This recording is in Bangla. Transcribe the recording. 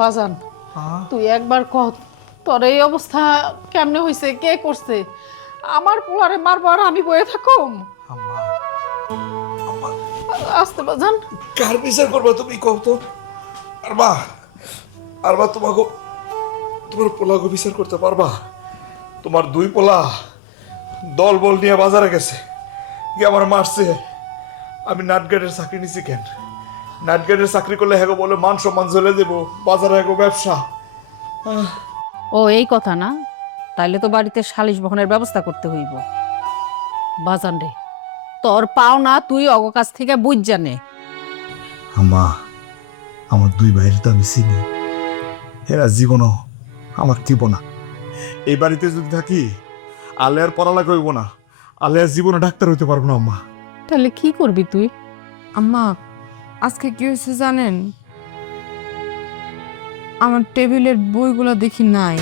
বাজান তুই একবার কহ তোর এই অবস্থা কেমনে হয়েছে, কে করছে? আমার পোলারে মারবার আমি বয়ে থাকুম? আম্মা আম্মা আসতে বাজান। কার বিচার করবা তুমি কও তো? আরবা তোমাকে তোমার পোলাকে বিচার করতে পারবা? তোমার দুই পোলা দল বল নিয়ে বাজারে গেছে গিয়ে আমার মারছে। আমি নাটগার্ডের চাকরি নিছি কেন? নাটগার্ডের চাকরি করলে হ্যাগো বলে মান সম্মান চলে দেবো, বাজারে হ্যাগো ব্যবসা। ও এই কথা না, তাইলে তো বাড়িতে সালিশ বহনের ব্যবস্থা করতে হইব। বাজান রে, তোর পাও না তুই অগ কাছ থেকে বুঝ জানে। আম্মা আমার দুই ভাইয়ের তো আমি চিনি, এরা জীবনও আমার দিব না। এই বাড়িতে যদি থাকি আলে আর পড়ালেখা হইব না, আলে আর জীবনে ডাক্তার হইতে পারবো না আম্মা। তাহলে কি করবি তুই? আম্মা আজকে কি হয়েছে জানেন? আমার টেবিলের বইগুলো দেখি নাই।